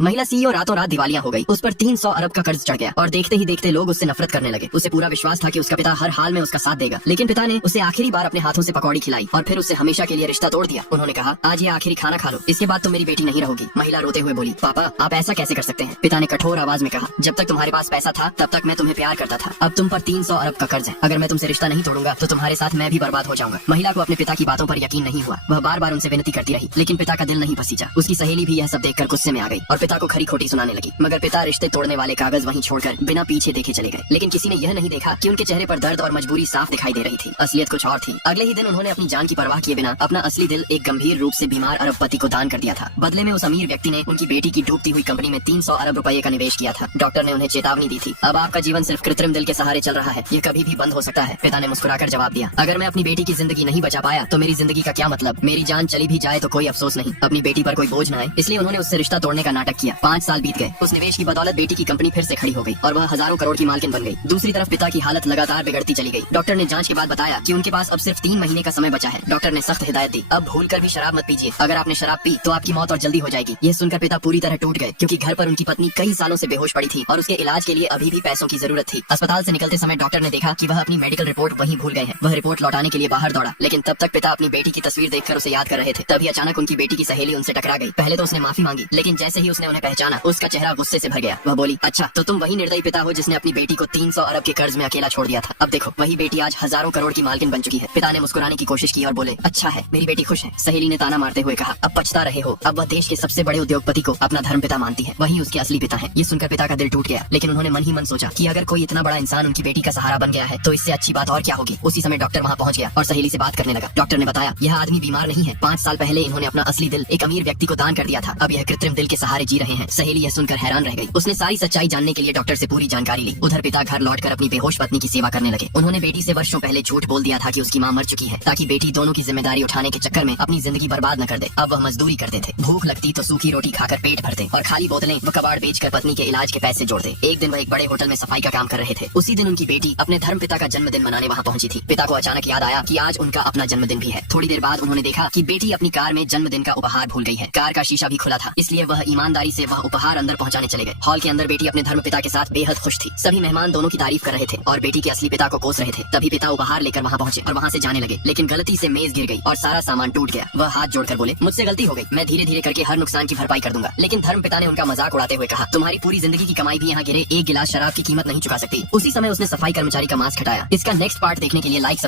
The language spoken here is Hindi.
महिला सीईओ रातों रात दिवालिया हो गई। उस पर 300 अरब का कर्ज चढ़ गया और देखते ही देखते लोग उससे नफरत करने लगे। उसे पूरा विश्वास था कि उसका पिता हर हाल में उसका साथ देगा, लेकिन पिता ने उसे आखिरी बार अपने हाथों से पकौड़ी खिलाई और फिर उससे हमेशा के लिए रिश्ता तोड़ दिया। उन्होंने कहा, आज ये आखिरी खाना खा लो, इसके बाद तो मेरी बेटी नहीं रहोगी। महिला रोते हुए बोली, पापा आप ऐसा कैसे कर सकते हैं? पिता ने कठोर आवाज में कहा, जब तक तुम्हारे पास पैसा था तब तक मैं तुम्हें प्यार करता था, अब तुम पर 300 अरब का कर्ज है। अगर मैं तुमसे रिश्ता नहीं तोड़ूंगा तो तुम्हारे साथ मैं भी बर्बाद हो जाऊंगा। महिला को अपने पिता की बातों पर यकीन नहीं हुआ। वह बार बार उनसे विनती करती रही, लेकिन पिता का दिल नहीं पसीजा। उसकी सहेली भी यह सब देखकर गुस्से में आ गई और पिता को खरी खोटी सुनाने लगी। मगर पिता रिश्ते तोड़ने वाले कागज वहीं छोड़कर बिना पीछे देखे चले गए। लेकिन किसी ने यह नहीं देखा कि उनके चेहरे पर दर्द और मजबूरी साफ दिखाई दे रही थी। असलियत कुछ और थी। अगले ही दिन उन्होंने अपनी जान की परवाह किए बिना अपना असली दिल एक गंभीर रूप से बीमार अरबपति को दान कर दिया था। बदले में उस अमीर व्यक्ति ने उनकी बेटी की डूबती हुई कंपनी में 300 अरब रुपए का निवेश किया था। डॉक्टर ने उन्हें चेतावनी दी थी, अब आपका जीवन सिर्फ कृत्रिम दिल के सहारे चल रहा है, ये कभी भी बंद हो सकता है। पिता ने मुस्कुराकर जवाब दिया, अगर मैं अपनी बेटी की जिंदगी नहीं बचा पाया तो मेरी जिंदगी का क्या मतलब? मेरी जान चली भी जाए तो कोई अफसोस नहीं, अपनी बेटी पर कोई बोझ न आए। इसलिए उन्होंने उससे रिश्ता तोड़ने का नाटक किया। 5 साल बीत गए। उस निवेश की बदौलत बेटी की कंपनी फिर से खड़ी हो गई और वह हजारों करोड़ की मालकिन बन गई। दूसरी तरफ पिता की हालत लगातार बिगड़ती चली गई। डॉक्टर ने जांच के बाद बताया कि उनके पास अब सिर्फ 3 महीने का समय बचा है। डॉक्टर ने सख्त हिदायत दी, अब भूलकर भी शराब मत पीजिए, अगर आपने शराब पी तो आपकी मौत और जल्दी हो जाएगी। यह सुनकर पिता पूरी तरह टूट गए, क्योंकि घर पर उनकी पत्नी कई सालों से बेहोश पड़ी थी और उसके इलाज के लिए अभी भी पैसों की जरूरत थी। अस्पताल से निकलते समय डॉक्टर ने देखा कि वह अपनी मेडिकल रिपोर्ट वहीं भूल गए हैं। वह रिपोर्ट लौटाने के लिए बाहर दौड़ा, लेकिन तब तक पिता अपनी बेटी की तस्वीर देखकर उसे याद कर रहे थे। तभी अचानक उनकी बेटी की सहेली उनसे टकरा गई। पहले तो उसने माफी मांगी, लेकिन जैसे ही उसने उन्हें पहचाना उसका चेहरा गुस्से से भर गया। वह बोली, अच्छा तो तुम वही निर्दयी पिता हो जिसने अपनी बेटी को 300 अरब के कर्ज में अकेला छोड़ दिया था। अब देखो वही बेटी आज हजारों करोड़ की मालकिन बन चुकी है। पिता ने मुस्कुराने की कोशिश की और बोले, अच्छा है मेरी बेटी खुश है। सहेली ने ताना मारते हुए कहा, अब पछता रहे हो, अब वह देश के सबसे बड़े उद्योगपति को अपना धर्म पिता मानती है, वही उसके असली पिता है। ये सुनकर पिता का दिल टूट गया, लेकिन उन्होंने मन ही मन सोचा कि अगर कोई इतना बड़ा इंसान उनकी बेटी का सहारा बन गया है तो इससे अच्छी बात और क्या होगी। उसी समय डॉक्टर वहाँ पहुँच गया और सहेली से बात करने लगा। डॉक्टर ने बताया, यह आदमी बीमार नहीं है, 5 साल पहले इन्होंने अपना असली दिल एक अमीर व्यक्ति को दान कर दिया था, अब यह कृत्रिम दिल के सहारे जी रहे हैं। सहेली यह सुनकर हैरान रह गई। उसने सारी सच्चाई जानने के लिए डॉक्टर से पूरी जानकारी ली। उधर पिता घर लौटकर अपनी बेहोश पत्नी की सेवा करने लगे। उन्होंने बेटी से वर्षों पहले झूठ बोल दिया था कि उसकी मां मर चुकी है, ताकि बेटी दोनों की जिम्मेदारी उठाने के चक्कर में अपनी जिंदगी बर्बाद न कर दे। अब वह मजदूरी करते थे, भूख लगती तो सूखी रोटी खाकर पेट भरते और खाली बोतलें व कबाड़ बेचकर पत्नी के इलाज के पैसे जोड़ते। एक दिन वह एक बड़े होटल में सफाई का काम कर रहे थे। उसी दिन उनकी बेटी अपने धर्म पिता का जन्मदिन मनाने वहाँ पहुंची थी। पिता को अचानक याद आया कि आज उनका अपना जन्मदिन भी है। थोड़ी देर बाद उन्होंने देखा कि बेटी अपनी कार में जन्मदिन का उपहार भूल गई है। कार का शीशा भी खुला था, इसलिए वह ईमानदारी से वह उपहार अंदर पहुंचाने चले गए। हॉल के अंदर बेटी अपने धर्म पिता के साथ बेहद खुश थी। सभी मेहमान दोनों की तारीफ कर रहे थे और बेटी के असली पिता को कोस रहे थे। तभी पिता उपहार लेकर वहाँ पहुंचे और वहाँ से जाने लगे, लेकिन गलती से मेज गिर गई और सारा सामान टूट गया। वह हाथ जोड़कर बोले, मुझसे गलती हो गई, मैं धीरे धीरे करके हर नुकसान की भरपाई कर दूंगा। लेकिन धर्म पिता ने उनका मजाक उड़ाते हुए कहा, तुम्हारी पूरी जिंदगी की कमाई भी यहाँ गिरे एक गिलास शराब की कीमत नहीं चुका सकती। उसी समय उसने सफाई कर्मचारी का मास्क हटाया। इसका नेक्स्ट पार्ट देखने के लिए लाइक